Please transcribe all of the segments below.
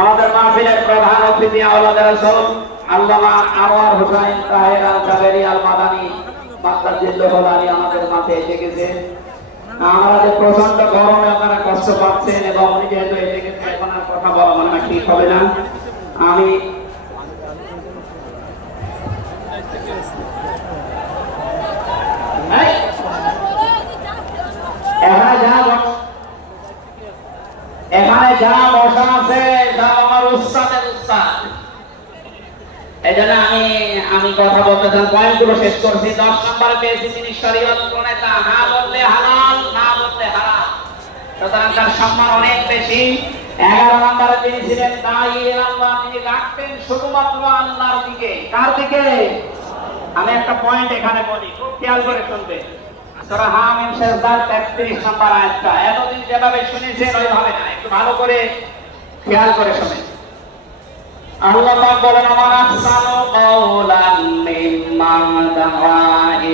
আমাদের মাহফিলের প্রধান অতিথি আওলাদ রাসূল আল্লামা আনোয়ার হোসেন তাহের আল কাবেরী আল মাদানী মাদ্দাজিল্লাহুল আলী আমাদের মাঠে এসে গেছে। আমরা যে প্রচন্ড গরমে আপনারা কষ্ট পাচ্ছেন এবং উনি যেহেতু এসে গেছে এখন আর কথা বলা মনে হয় ঠিক হবে না। আমি এখানে যা বসা আছে সব আমার উস্তাদের উস্তাদ। এই জন্য আমি কথা বলতে চান, পয়েন্টগুলো শেষ করছি। 10 নম্বরে পেয়েছি তিনি শরীয়ত প্রণেতা, হা বললে হালাল, না বললে হারাম, সুতরাং তার সম্মান অনেক বেশি। 11 নম্বরে তিনি ছিলেন দাঈ আল্লাহ, তিনি রাখতেন শুধুমাত্র আল্লাহর দিকে। কার দিকে? আমি একটা পয়েন্ট এখানে বলি, খুব খেয়াল করে শুনবেন। সূরা হামিম সেজদার 33 নম্বর আয়াতটা এতদিন যেভাবে শুনেছেন ওইভাবে না, একটু ভালো করে খেয়াল করে শুনেন। আল্লাহ পাক বলেন, মান আহসানু কাওলান মিম্মান দাআ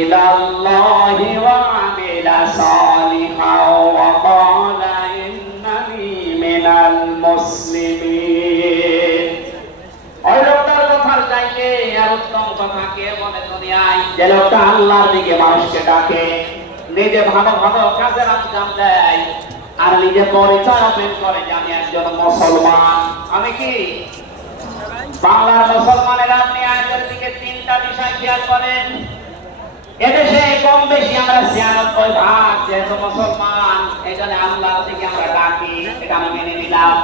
ইলাল্লাহি ওয়া আমিলা সালিহান ওয়া ক্বালা ইন্নানি মিনাল মুসলিমিন। ওই লোকটার কথার চাইতে আর উত্তম কথা কে বলে দুনিয়ায়? যে লোকটা আল্লাহর দিকে মানুষকে ডাকে, নিজে ভালো ভালো কাজের আঞ্জাম দেয়, আর নিজে পরিচয় ওপেন করে যে আমি একজন মুসলমান। আমি কি বাংলার মুসলমানের? আপনি আয়াতের দিকে 3টা বিষয় খেয়াল করেন। এদেশে কম বেশি আমরা 96% যেহেতু মুসলমান, এই জন্য আল্লাহর দিকে আমরা ডাকি, এটা আমি মেনে নিলাম।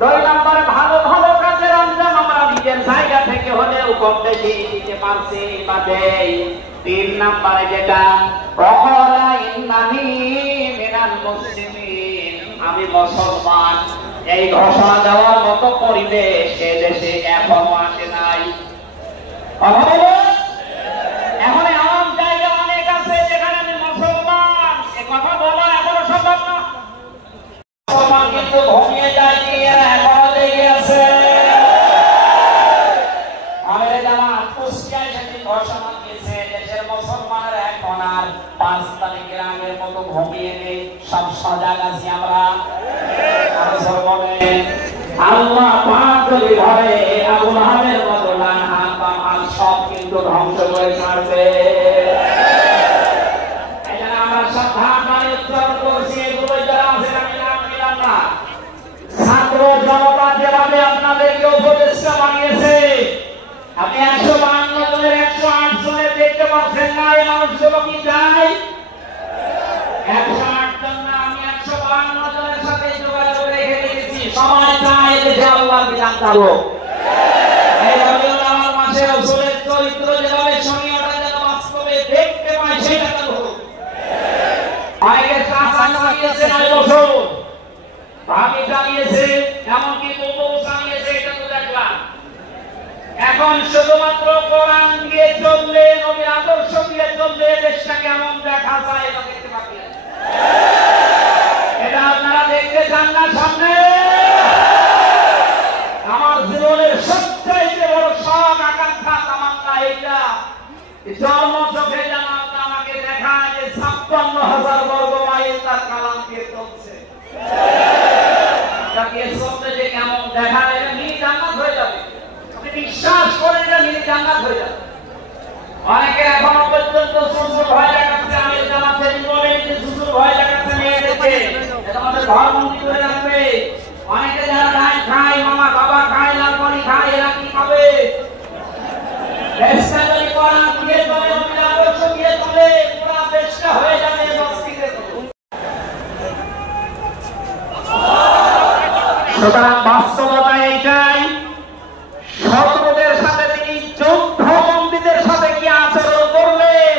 2 নম্বরে ভালো ভালো কাজের আঞ্জাম আমরা নিজের জায়গা থেকে হলেও কম বেশি দিতে পারছি বা দেই। 3 নম্বরে যেটা ওয়াকালা ইন্নানি মিনাল মুসলিমিন, আমি মুসলমান, এই ঘোষণা দেওয়ার মতো পরিবেশ এদেশে এখনো আসে নাই। এখন এমন জায়গা অনেক আছে যেখানে আমি মুসলমান, এ কথা বলা এখনো সম্ভব না। মুসলমান কিন্তু ঘুমিয়ে যায়নি, এরা এখনো লেগে আছে। আমাদের জামাত কুষ্টিয়ায় সেদিন ঘোষণা দিয়েছে দেশের মুসলমানেরা এখন আর 5 তারিখের আগের মতো ঘুমিয়ে নেই, সব সজাগ আছি আমরা। আল্লাহ পাক যদি ধরে আবু লাহাবের মতো ডান হাত বাম হাত সব কিন্তু ধ্বংস করে ছাড়বে। এই জন্য আমরা সাবধানে উচ্চারণ করছি, এগুলো যারা আছে আমি নাম নিলাম না। ছাত্র জনতা যেভাবে আপনাদেরকে উপদেষ্টা বানিয়েছে, আপনি 152 জনের 108 জনের দেখতে পাচ্ছেন না, এই মানুষগুলো কি চাই? 108 জন না, আমি 152 জনের সাথে যোগাযোগ রেখে দিয়েছি। সবাই চায় যে আল্লাহর বিধান চালু। এই রবিউল আউয়াল মাসে রাসূলের চরিত্র যেভাবে শুনি ওটা যেন বাস্তবে দেখতে পাই, সেটা চালু হোক। আগে চাচা চালিয়েছে 9 বছর, ভাবি চালিয়েছে, এমনকি বউ চালিয়েছে, এটা তো দেখলাম। এখন শুধুমাত্র কোরআন দিয়ে চললে, নবীর আদর্শ দিয়ে চললে দেশটা কেমন দেখা যায় এটা দেখতে পাচ্ছি। এটা আপনারা দেখতে চান না? সামনে আমার জীবনের সবচাইতে বড় শখ, আকাঙ্ক্ষা, তামান্না এইটা, জন্ম চোখে যেন আমাকে দেখায় যে 56,000 বর্গ মাইল তার কালাম দিয়ে চলছে। তাকে চলতে যে কেমন দেখায়, এটা মিনি জান্নাত হয়ে যাবে। আপনি বিশ্বাস করেন এটা মিনি জান্নাত হয়ে যাবে। অনেকে এখনো পর্যন্ত সুসুর ভয় দেখাচ্ছে, আমি জানাতে বলেন যে সুসুর ভয় দেখাচ্ছে মেয়েদেরকে, এটা আমাদের ধর্মমন্ত্রী করে রাখবে। অনেকে যারা গায়ে খায়, মামা বাবা খায়, লালমনি খায়, এরা কি খাবে? দেশটা যদি কোরআন দিয়ে চলে, নবীর আদর্শ দিয়ে চলে, পুরা দেশটা হয়ে যাবে মসজিদের মতো। সুতরাং বাস্তবতা এইটাই। শত্রুদের সাথে তিনি যুদ্ধবন্দীদের সাথে কি আচরণ করলেন,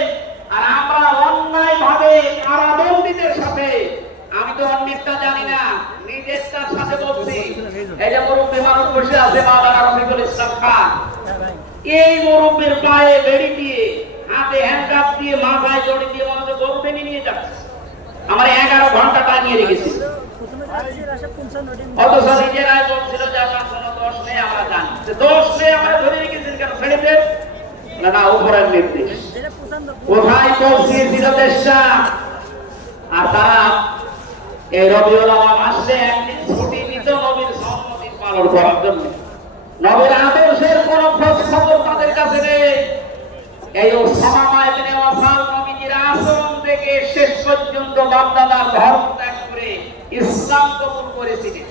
আর আমরা অন্যায় ভাবে কারাবন্দীদের সাথে, আমি তো অন্যটা জানি না, নিজেরটার সাথে বলছি। এই যে মুরব্বী মানুষ বসে আছে মাওলানা রফিকুল ইসলাম খান, এই মুরব্বীর পায়ে বেড়ি দিয়ে, হাতে হ্যান্ডকাপ দিয়ে, মাথায় দড়ি দিয়ে মানুষ গরু টেনে নিয়ে যাচ্ছে। আমার 11 ঘন্টা টানিয়ে রেখেছি। অথচ নিজেরাই বলছিল যে আমার কোনো দোষ নেই, আমরা জানি দোষ নেই, আমরা ধরে রেখেছেন কেন? ছেড়ে দেন। না উপরের নির্দেশ। কোথায় পৌঁছিয়েছিল দেশটা? আর তারা এই রবিউল আওয়াল আসলে একদিন ছুটি নিত নবীর সম্মতি পালন করার জন্য। নবীর আদর্শের কোন খোঁজ খবর তাদের কাছে নেই। এই ওসামা ইবনে ওয়াসাল নবীর আচরণ থেকে শেষ পর্যন্ত বাপদাদার ধর্ম ত্যাগ করে ইসলাম কবুল করেছিলেন।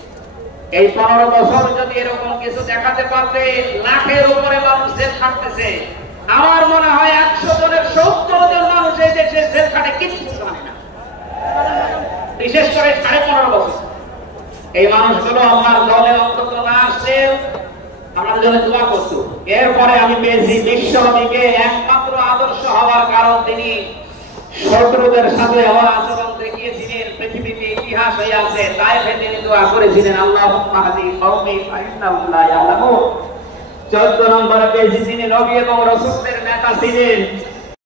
এই 15 বছর যদি এরকম কিছু দেখাতে পারতে, লাখের উপরে মানুষ জেল খাটতেছে, আমার মনে হয় 100 জনের 70 জন মানুষ এই দেশে জেল খাটে কিছু জানে না। বিশেষ করে 15.5 বছর এই মানুষগুলো আমার দলে অন্তত না আসলে আমার জন্য দোয়া করতো। এরপরে আমি পেয়েছি বিশ্বনবীকে একমাত্র আদর্শ হওয়ার কারণ তিনি শত্রুদের সাথে আমার আচরণ দেখিয়েছিলেন। পৃথিবীতে ইতিহাস হয়ে আছে, তাই তিনি দোয়া করেছিলেন আল্লাহুম্মা হাদি কওমি ফাইন্নাহুম লা ইয়ালামুন। 14 নম্বরে পেয়েছি তিনি নবী এবং রাসূলদের নেতা ছিলেন।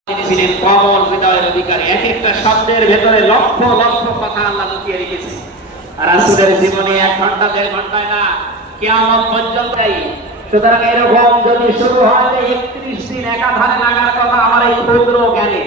তিনি ছিলেন কমল হৃদয়ের অধিকারী। এক একটা শব্দের ভেতরে লক্ষ লক্ষ কথা আল্লাহ লুকিয়ে রেখেছে। রাসূলের জীবনে 1 ঘন্টা 1.5 ঘন্টায় না, কিয়ামত পর্যন্তই। সুতরাং এরকম যদি শুরু হয় 31 দিন একাধারে লাগার কথা আমার এই ক্ষুদ্র জ্ঞানে